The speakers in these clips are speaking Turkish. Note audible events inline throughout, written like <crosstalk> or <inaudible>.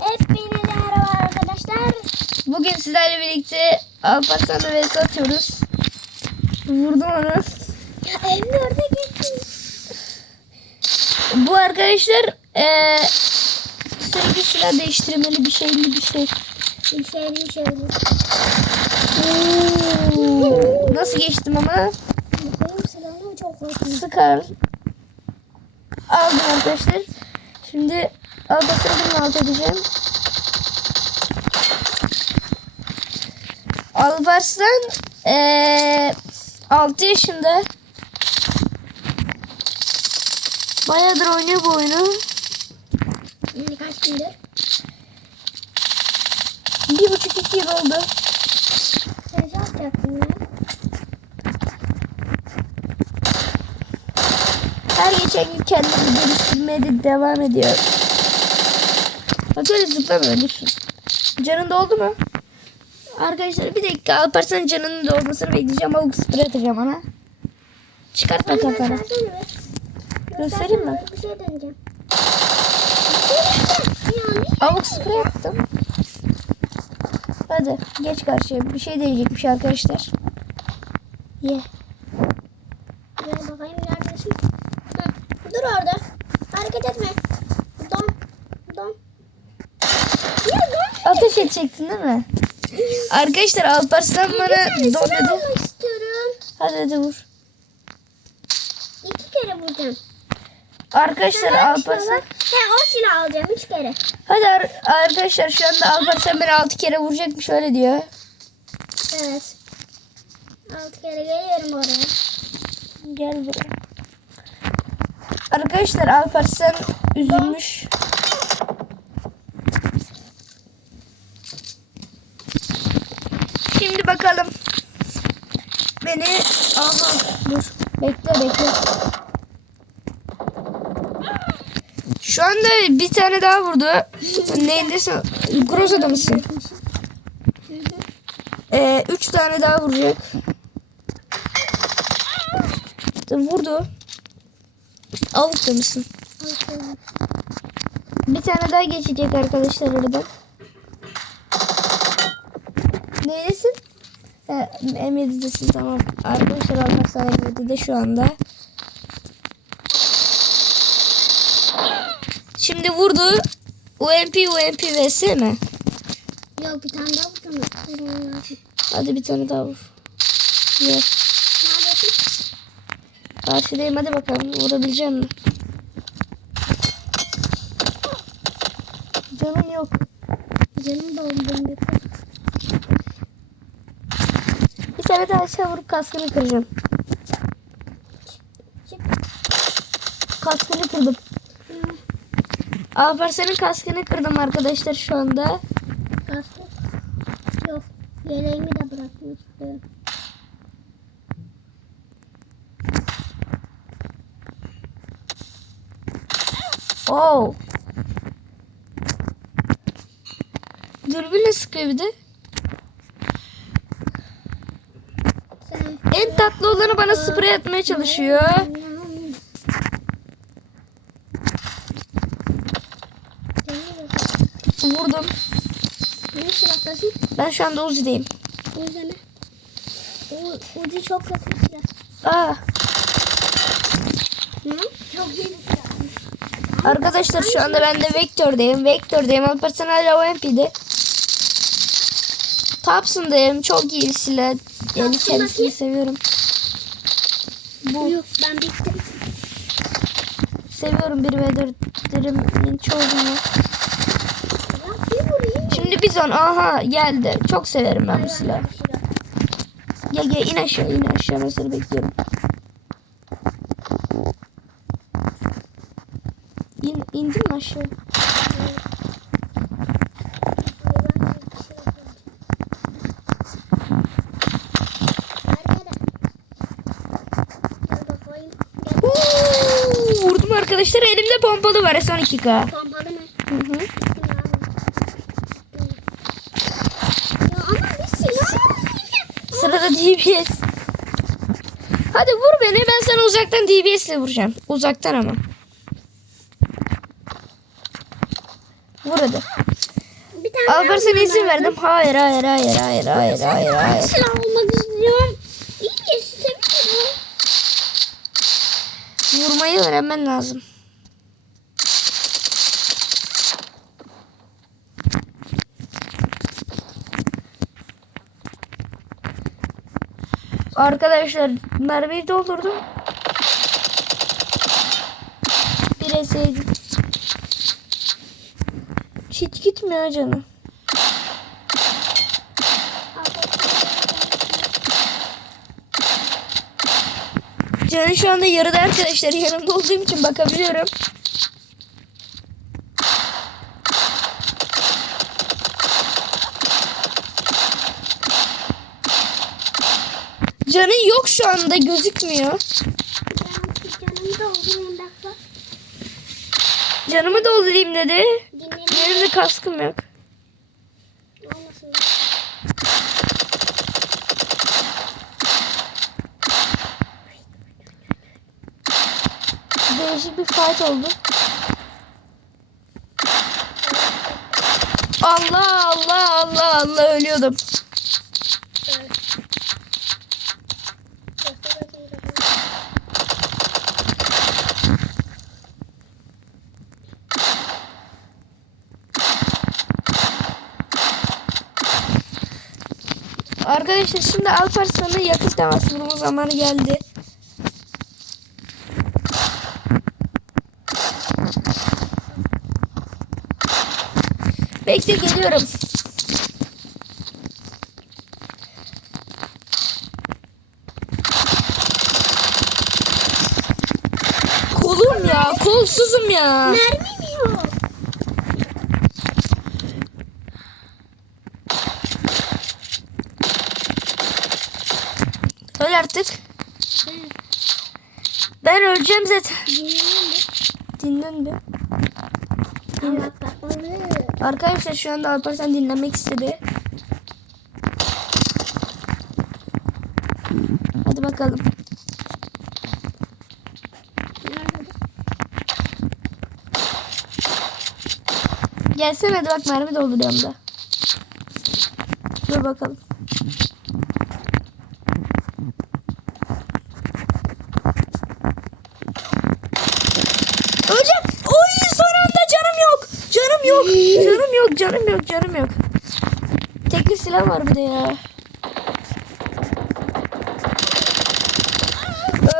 Hepinize merhaba arkadaşlar. Bugün sizlerle birlikte Alparslan'la vs atıyoruz. Vurdum onu. Ya Emre orada geçti. Bu arkadaşlar eee sürekli silah değiştirmeli bir şey bir şey. Bir şey bir şey. Oo, Nasıl geçtim ama? Benim silahım çok. Sıkar. Aldım arkadaşlar. Şimdi Alparslan'ı alt edeceğim. Alparslan eee 6 yaşında. Bayağıdır oynuyor bu oyunu. Yani kaç gündür? Bir buçuk iki yıl oldu. Sen şey yapacaktın ya. Her geçen gün kendini geliştirmeye de devam ediyor. Bak öyle zıplama ölürsün. Canın doldu mu? Arkadaşlar bir dakika Alparslan canının dolmasını bekleyeceğim. Avuk sprey atacağım ona. Çıkartma be. Göstereyim mi? Bir şey deneyeceğim. Şey. Avuk sprey attım. Hadi geç karşıya. Bir şey deneyecekmiş arkadaşlar. Ye. Gel bakayım neredesin? Hı. Dur orada. Hareket etme. Don. Don. Ya don. Ateş edecektin değil mi? Arkadaşlar Alparslan bana don dedi. istiyorum. Hadi hadi vur. İki kere vuracağım. Arkadaşlar Alparslan. silahı? He o silah alacağım üç kere. Hadi ar- arkadaşlar şu anda Alparslan beni 6 kere vuracakmış öyle diyor. Evet. Altı kere geliyorum oraya. Gel buraya. Arkadaşlar Alparslan üzülmüş. Bakalım. Beni aha dur bekle bekle. Şu anda bir tane daha vurdu. Neyindesin? Groza'da mısın? Ee, üç tane daha vuracak. Vurdu. Avukta mısın? Bir tane daha geçecek arkadaşlar oradan. Neredesin? Ee, M7'desin tamam. Arkadaşlar Alparslan M7'de şu anda. Şimdi vurdu. UMP UMP vs mi? Yok bir tane daha vuracağım. Hadi bir tane daha vur. Neredesin? Karşıdayım hadi bakalım vurabilecek misin? Canın yok. Canım doldu. bir kız. Bir tane aşağı vurup kaskını kıracağım. Kaskını kırdım. Alparslan'ın kaskını kırdım arkadaşlar şu anda. Kaskı. Yok. Yeleğimi de bırakmıştım. Oo. Dürbünle sıkıyor bir de. Sen. En tatlı olanı bana sprey atmaya çalışıyor. Vurdum. Ben şu anda Uzi'deyim. Yüzden ne? Uzi çok kötü bir silah. Aa, Hı? Çok iyi bir silah. arkadaşlar şu anda ben de Vektör'deyim. Vektör'deyim. Alparslan hala OMP'de. Thompson'dayım. Çok iyi silah. Yani kendisini seviyorum. Bu Yok ben bittim. seviyorum bir ve dörtlerimin çoğunu. Şimdi bizon aha geldi. Çok severim ben bu silahı. Gel gel in aşağı in aşağı ben bekliyorum. İn, indin mi aşağı? Oo, vurdum arkadaşlar elimde pompalı var S12K. Pompalı mı? Hı hı. Sırada DBS. Hadi vur beni ben sana uzaktan DBS ile vuracağım. Uzaktan ama. Vur hadi. Alparslan'a daha izin verdim. Hayır hayır hayır hayır hayır hayır hayır. Silah olmak istiyorum. İyi istemiyorum. Vurmayı öğrenmen lazım. Arkadaşlar mermiyi doldurdum. Bir eseydim. Hiç gitmiyor canım. Canı şu anda yarıda arkadaşlar. Yanımda olduğum için bakabiliyorum. Canı yok şu anda gözükmüyor. Canımı doldurayım dedi. Benim de kaskım yok. Değişik bir fight oldu. Allah Allah Allah Allah ölüyordum. Arkadaşlar şimdi Alparslan'a yakın temas zamanı geldi. Bekle geliyorum. Kolum ya, kolsuzum ya. Mermim yok. Öl artık. Öleceğim zaten. Dinlen. Ama kapalı. Arkadaşlar şu anda Alparslan dinlemek istedi. Hadi bakalım. Gelsene hadi bak mermi dolduruyorum da. Dur bakalım. Öleceğim. Oy son anda canım yok. Canım yok. Canım yok. Canım yok. Canım yok. Tekli silah var bir de ya.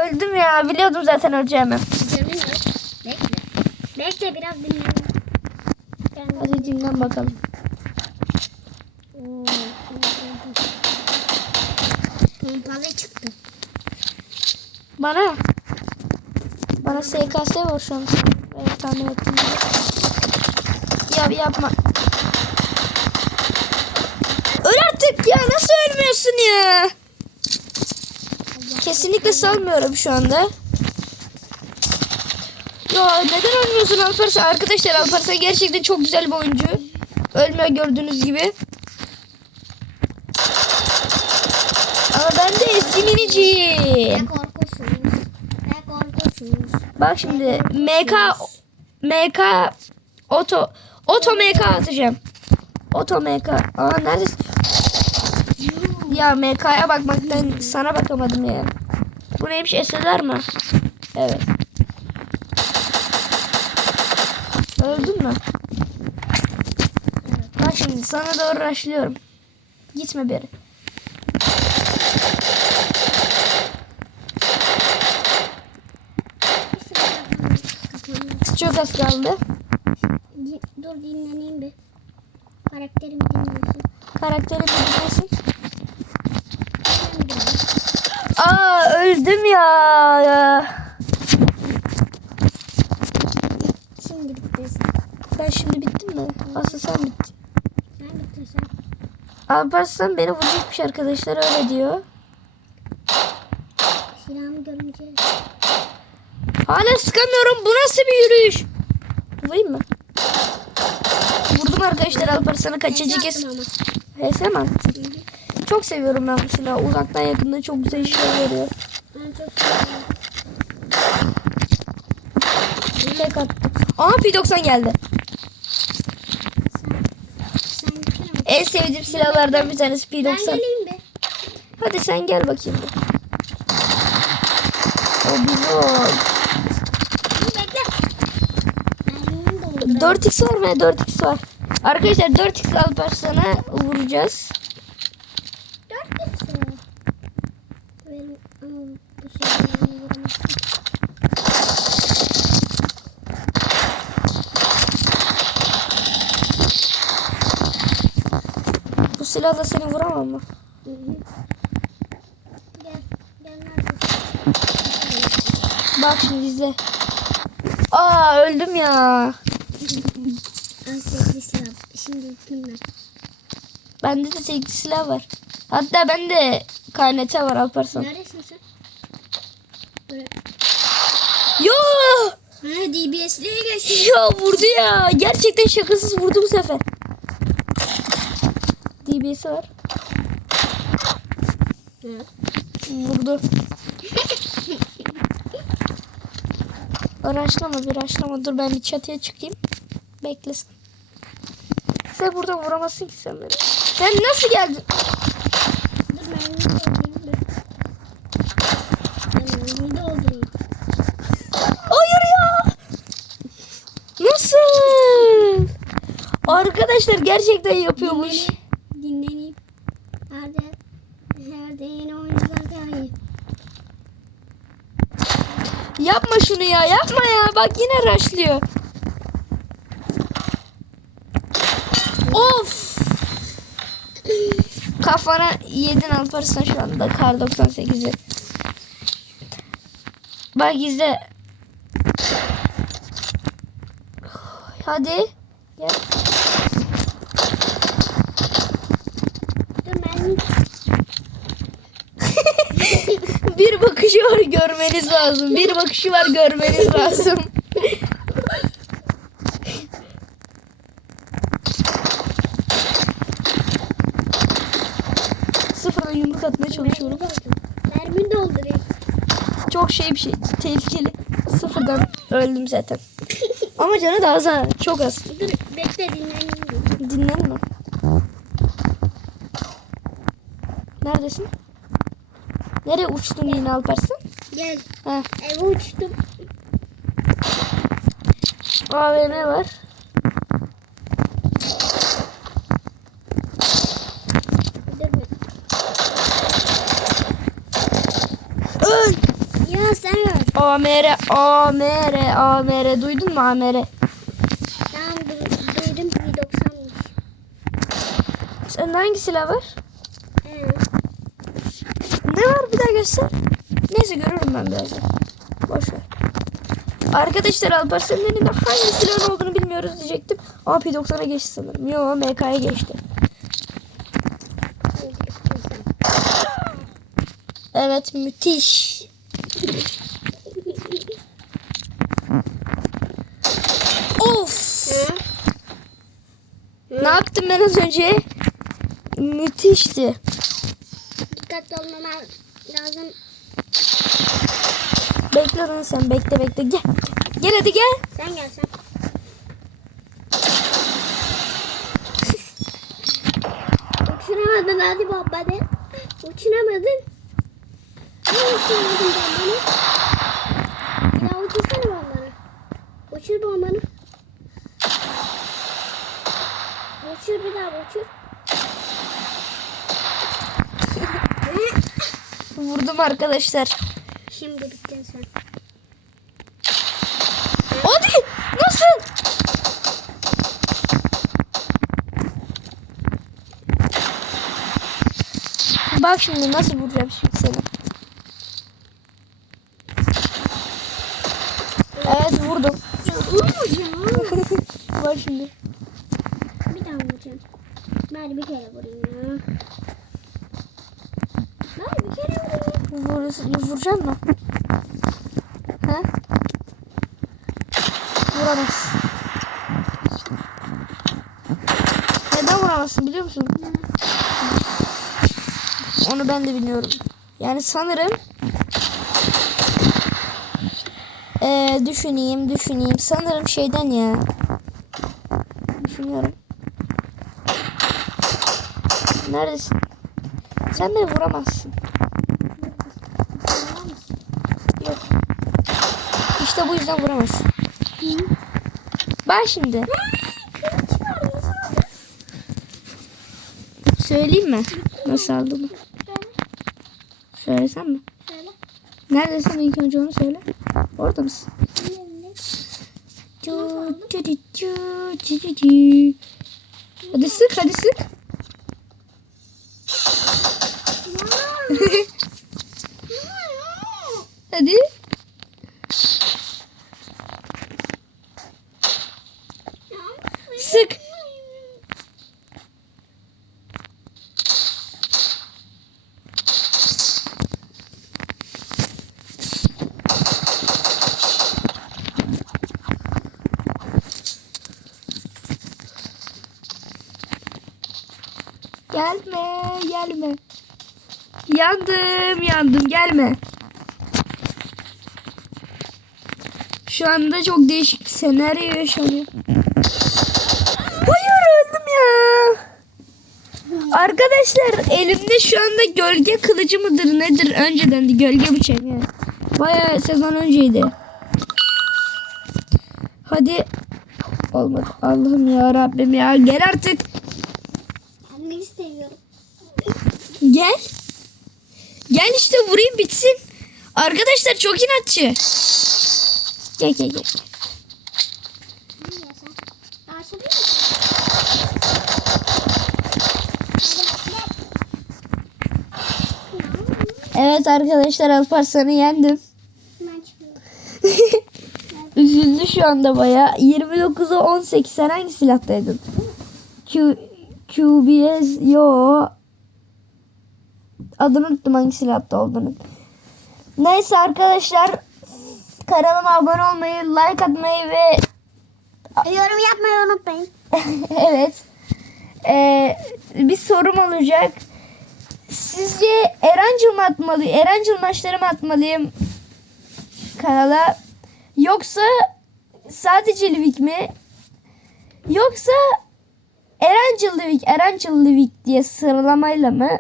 Öldüm ya. Biliyordum zaten öleceğimi. Canım yok. Bekle. Bekle biraz. Ben Hadi dinlen bakalım. Pompalı çıktı. Bana. Bana SKS var şu an. Evet tahmin ettim. Ya yapma. Öl artık ya nasıl ölmüyorsun ya? Kesinlikle salmıyorum şu anda. Ya neden ölmüyorsun Alparslan? Arkadaşlar Alparslan gerçekten çok güzel bir oyuncu. Ölmüyor gördüğünüz gibi. Ama ben de eski miniciyim. Bak şimdi MK MK oto oto MK atacağım. Oto MK. Aa neredesin? Ya MK'ya bakmaktan sana bakamadım ya. Bu neymiş SLR mi? Evet. Öldün mü? Bak şimdi sana doğru rushlıyorum. Gitme beri. Çok az kaldı. Dur dinleneyim bir. Karakterim dinlensin. Karakteri. Ben gidiyorum. Aa öldüm ya. Şimdi bitti. Ben şimdi bittim mi? Asıl sen bittin. Sen bittin sen. Alparslan beni vuracakmış arkadaşlar öyle diyor. Silahımı görünce. Hala sıkamıyorum. Bu nasıl bir yürüyüş? Vurayım mı? Vurdum arkadaşlar Alparslan'ı kaçıncı kez. Attım mi attın? Çok seviyorum ben bu silahı. Uzaktan yakından çok güzel işler veriyor. Ben çok seviyorum. Tek attım. Aa P90 geldi. En sevdiğim silahlardan bir tanesi Ben P90. geleyim be. Hadi sen gel bakayım. O güzel. Dur bekle. Mermimi doldur. 4x var mı? 4x var. Arkadaşlar 4x Alparslan'a vuracağız. Dört kişi. Benim Aa, bu silahla seni vuramam mı? Hı hı. Gel. Gel neredesin? Bak şimdi izle. Aa öldüm ya. En sevdiği silah. Şimdi bunlar. Bende de 8 silah var. Hatta bende KNT var Alparslan. Neredesin sen? Böyle. Yo! Ha DBS'liğe geçti. Ya vurdu ya. Gerçekten şakasız vurdu bu sefer. DBS'i var. Hı. Vurdu. Raşlama bir raşlama. Dur ben bir çatıya çıkayım. Beklesin. Sen burada vuramazsın ki sen beni. Sen nasıl geldin? Dur mermimi doldurayım. Doldurayım. Hayır ya. Nasıl? Arkadaşlar gerçekten yapıyormuş. Dinleneyim. Dinleneyim. Nerede? Nerede yeni oyuncular geldi. Yapma şunu ya yapma ya. Bak yine raşlıyor. Kafana yedin Alparslan şu anda kar 98'i. Bak izle. Hadi. Gel. <laughs> Bir bakışı var görmeniz lazım. Bir bakışı var görmeniz lazım. <laughs> Sıfırdan yumruk atmaya çalışıyorum. Mermimi doldurayım. Çok şey bir şey. Tehlikeli. Sıfırdan öldüm zaten. <laughs> Ama canı da az ha. Çok az. Dur bekle dinleneyim. Dinlenme. Neredesin? Nereye uçtun yine Alparslan? Gel. Ha. Eve uçtum. AVM var. Dur be. Öl! Ya sen AMR, AMR, AMR. Duydun mu? Tamam du- duydum bir 90'mış. Sende hangi silah var? Ee, Ne var bir daha göster. Neyse görürüm ben birazdan. Boş ver. Arkadaşlar Alparslan'ın elinde hangi silahın olduğunu bilmiyoruz diyecektim. Ama P90'a geçti sanırım. Yo MK'ya geçti. Evet müthiş. Of. Ne yaptım ben az önce? Müthişti. Dikkatli olmama lazım. Bekle lan sen bekle bekle gel. Gel hadi gel. Sen gel sen. <laughs> Uçuramadın hadi baba de. Uçuramadın. Niye uçuramadın bombanı? Bir daha uçursana bombanı. Uçur bombanı. Uçur bir daha uçur. Vurdum arkadaşlar. Şimdi bittin sen. Hadi nasıl? Bak şimdi nasıl vuracağım şimdi seni. Evet vurdum. Ya vurmayacağım. <laughs> Bak şimdi. Vuracağım. Bari bir kere vurayım ya. Bari bir kere vurayım. Vurursun, vuracak mı? Ha? Vuramazsın. Neden vuramazsın biliyor musun? Onu ben de bilmiyorum. Yani sanırım Ee, düşüneyim, düşüneyim. Sanırım şeyden ya. Düşünüyorum. Neredesin? Sen beni vuramazsın. Yok. İşte bu yüzden vuramazsın. Bak şimdi. Söyleyeyim mi? Nasıl aldığımı? Söyle. Söylesem mi? Neredesin ilk önce onu söyle. Orada mısın? Hadi sık hadi sık. Hadi. Sık. Gelme, gelme. Yandım, yandım. Gelme. Şu anda çok değişik bir senaryo yaşanıyor. Hayır öldüm ya. Arkadaşlar elimde şu anda gölge kılıcı mıdır nedir önceden de gölge bıçağı yani. Bayağı sezon önceydi. Hadi. Olmadı. Allah'ım ya Rabbim ya gel artık. Gelmek istemiyorum. Gel. Gel işte vurayım bitsin. Arkadaşlar çok inatçı. Gel gel gel. Evet arkadaşlar Alparslan'ı yendim. <laughs> Üzüldü şu anda baya. 29'a 18 sen hangi silahtaydın? Q, QBS yo. Adını unuttum hangi silahta olduğunu. Neyse arkadaşlar kanalıma abone olmayı, like atmayı ve Yorum yapmayı unutmayın. <laughs> evet. Ee, bir sorum olacak. Sizce Erancıl mı atmalıyım? Erancıl maçları mı atmalıyım kanala? Yoksa sadece Livik mi? Yoksa Erancıl Livik, Erancıl Livik diye sıralamayla mı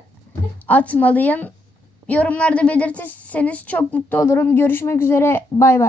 atmalıyım? Yorumlarda belirtirseniz çok mutlu olurum. Görüşmek üzere. Bay bay.